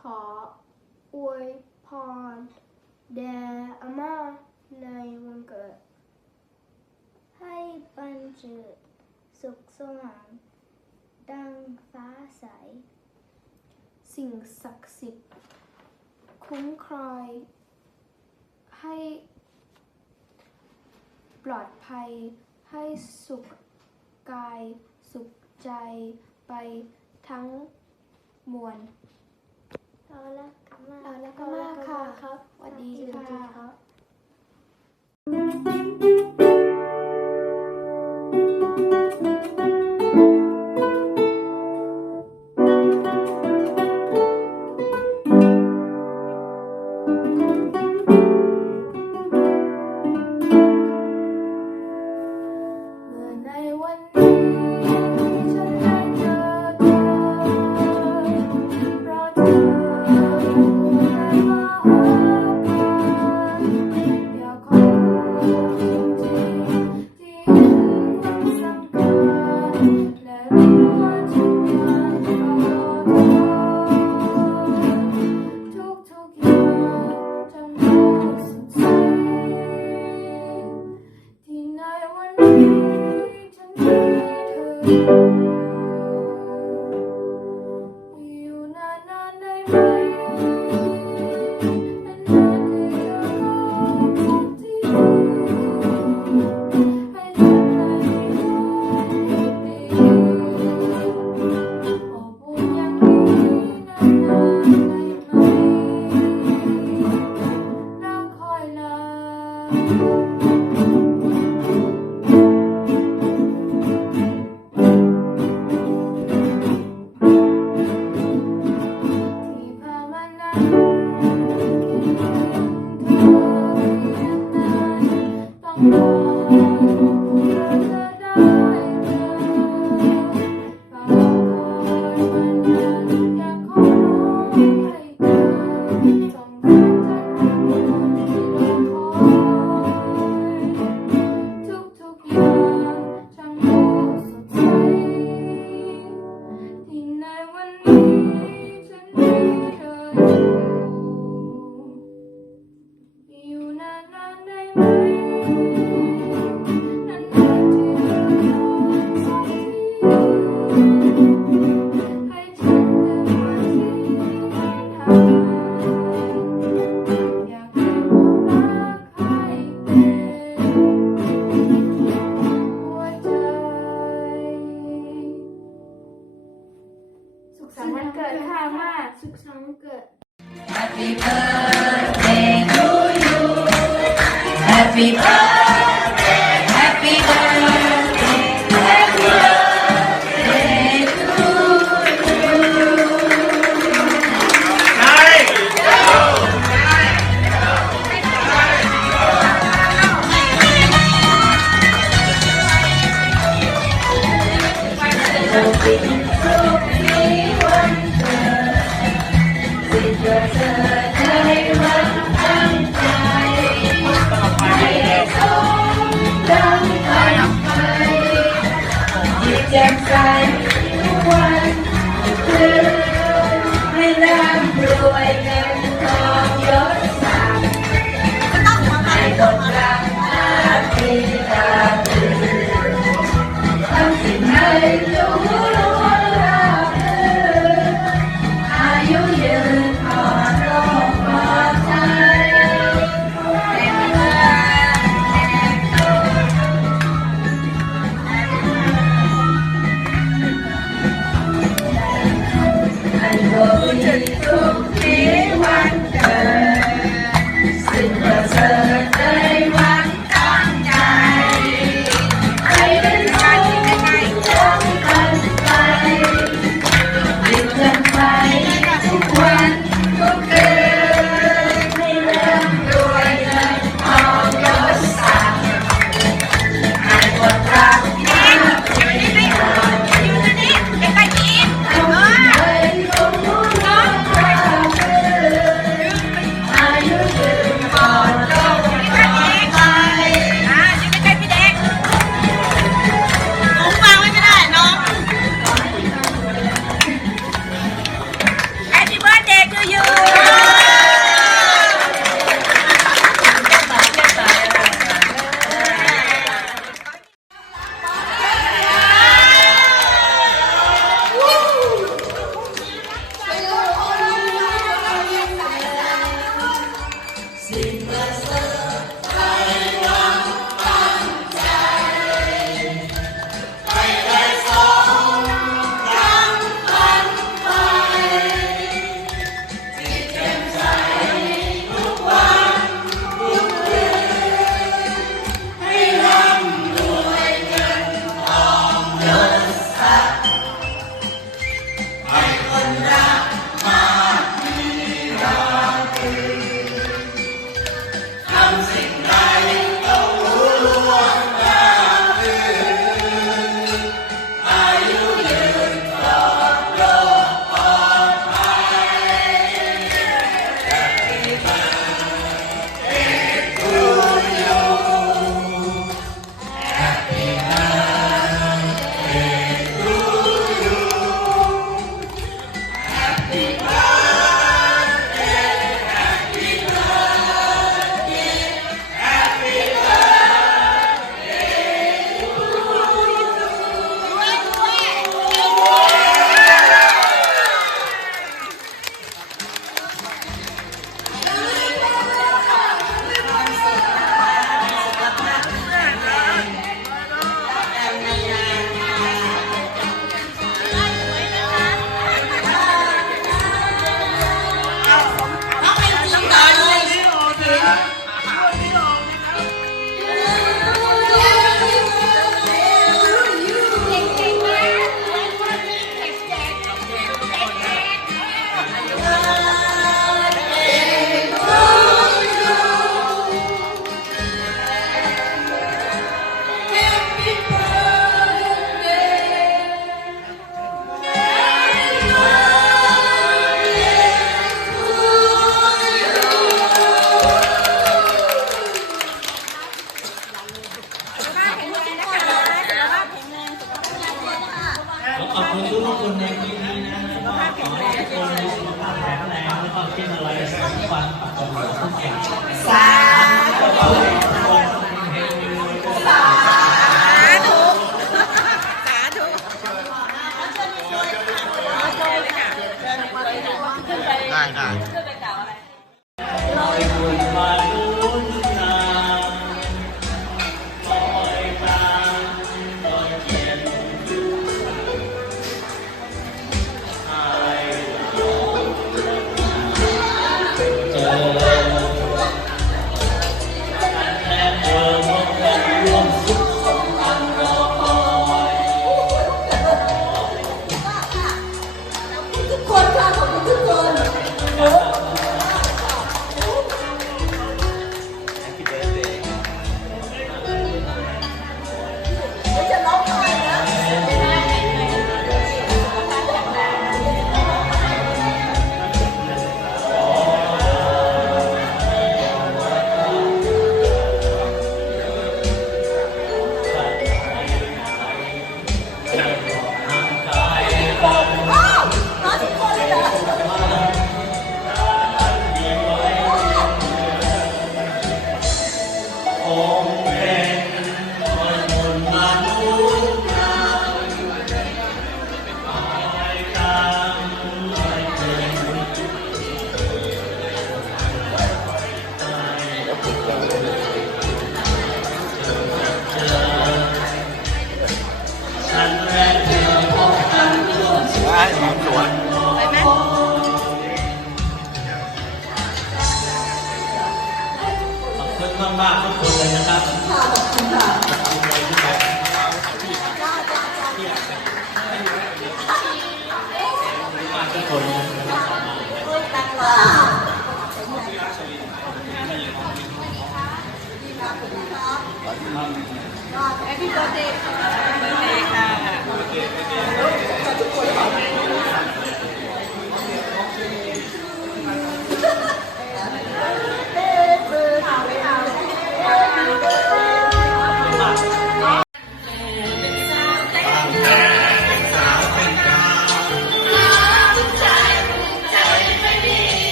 ขออวยพรแด่อาม่าในวันเกิด ให้ปันจิดสุขสว่างดังฟ้าใส สิ่งศักดิ์สิทธิ์ คุ้มครองให้ปลอดภัยให้สุขกายสุขใจไปทั้งมวล เรารักกันมามากค่ะสวัสดีค่ะ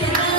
Thank you.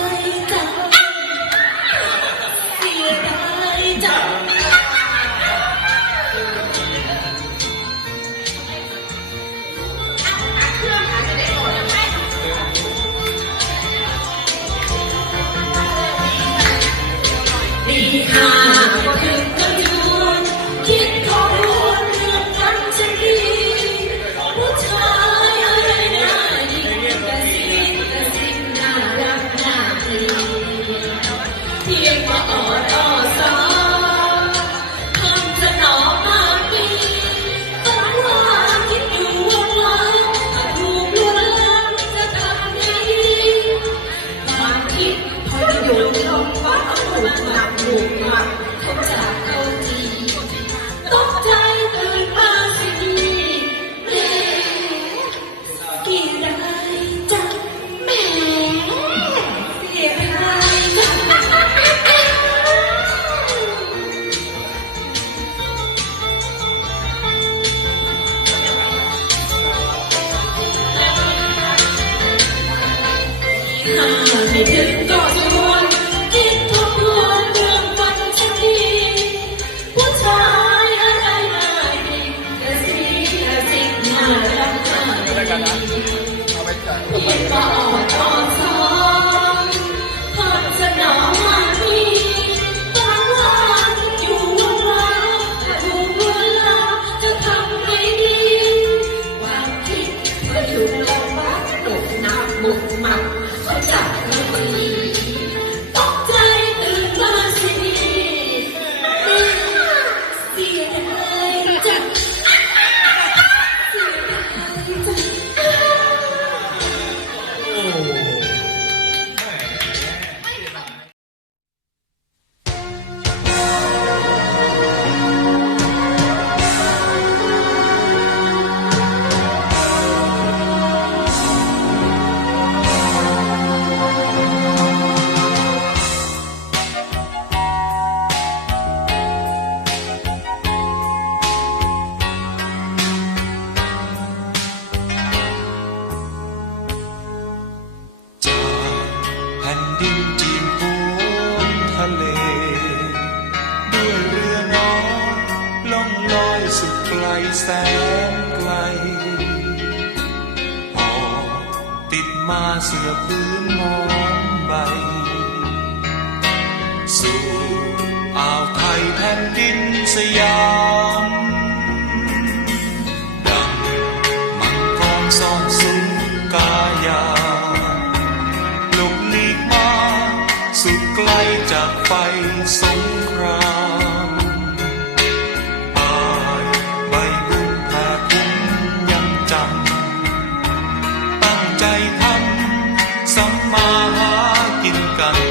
ดินจีนปูนทะเล ด้วยเรือน้อยล่องลอยสุดไกลแสนไกลพอติดมาเสือพื้นมอนใบ สู่อ่าวไทยแผ่นดินสยาม Welcome.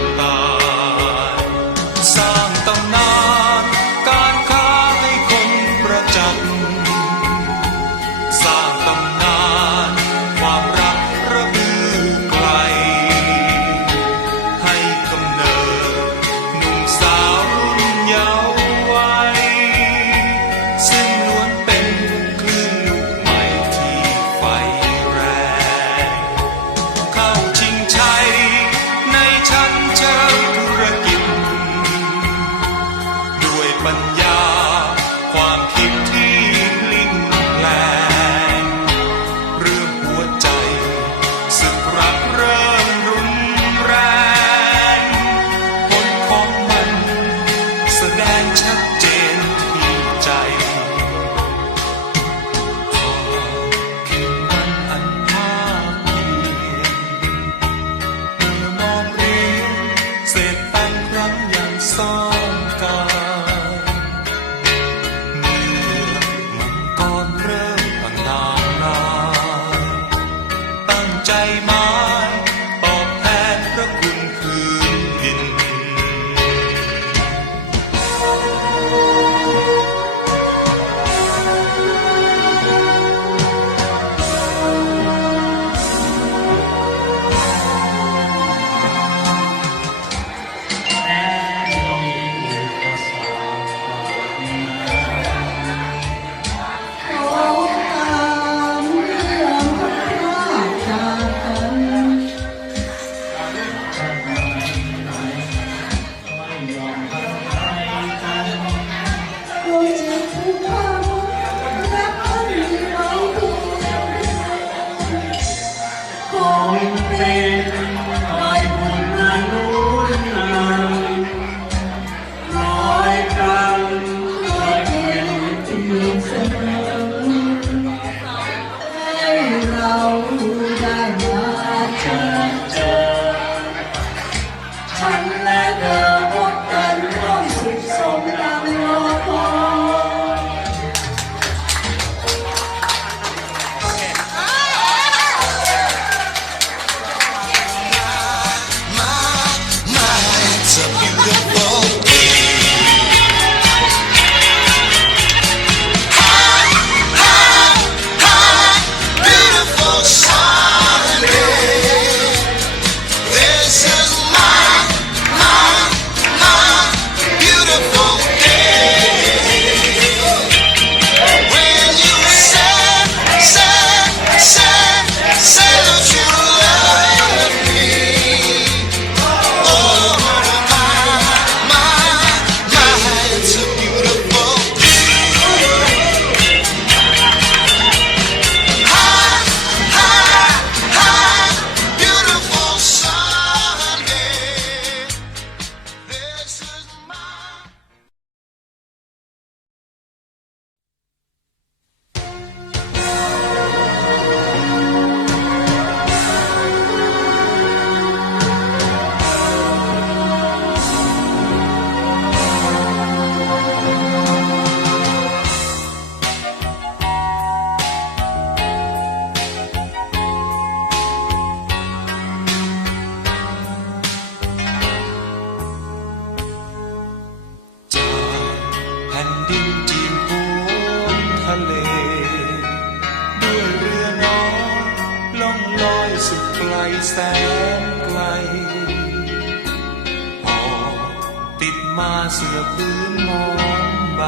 นมองใบ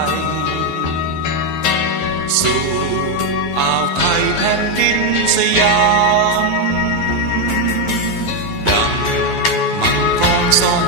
สู่อ่าวไทยแผ่นดินสยามดังมังกรสอง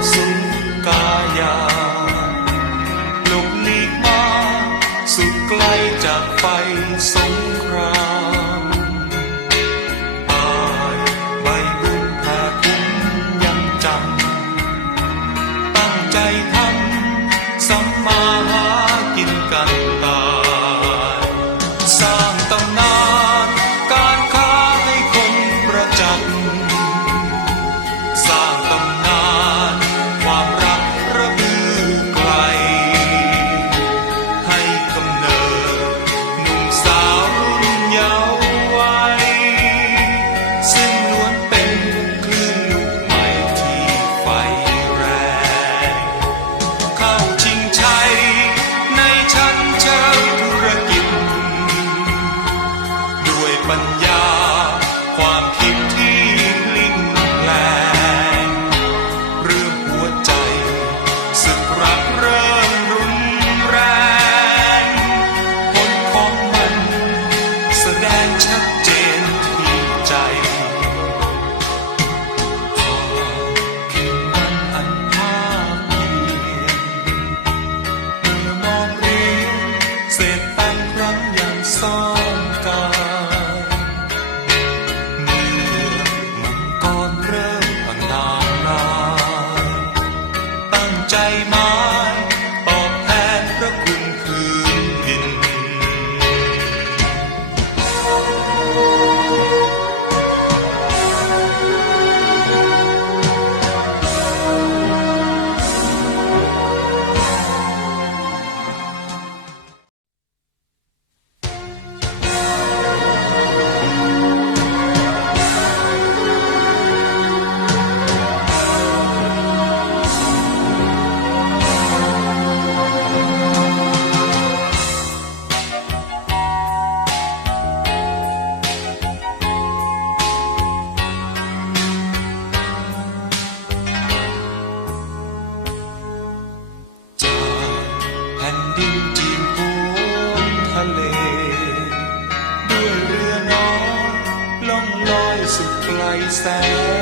แส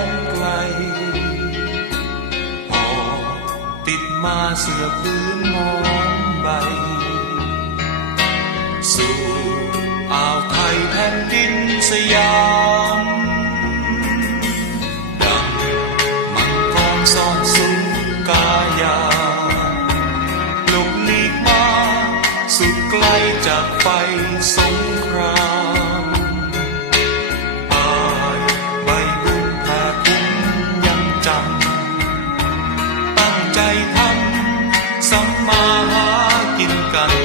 นไกลออกติดมาเสื้อพื้นมองใบ สู่อ่าวไทยแผ่นดินสยามดังมังกรซ่อนสุนกายาหลบหลีกมา สุดไกลจากไฟ cantar.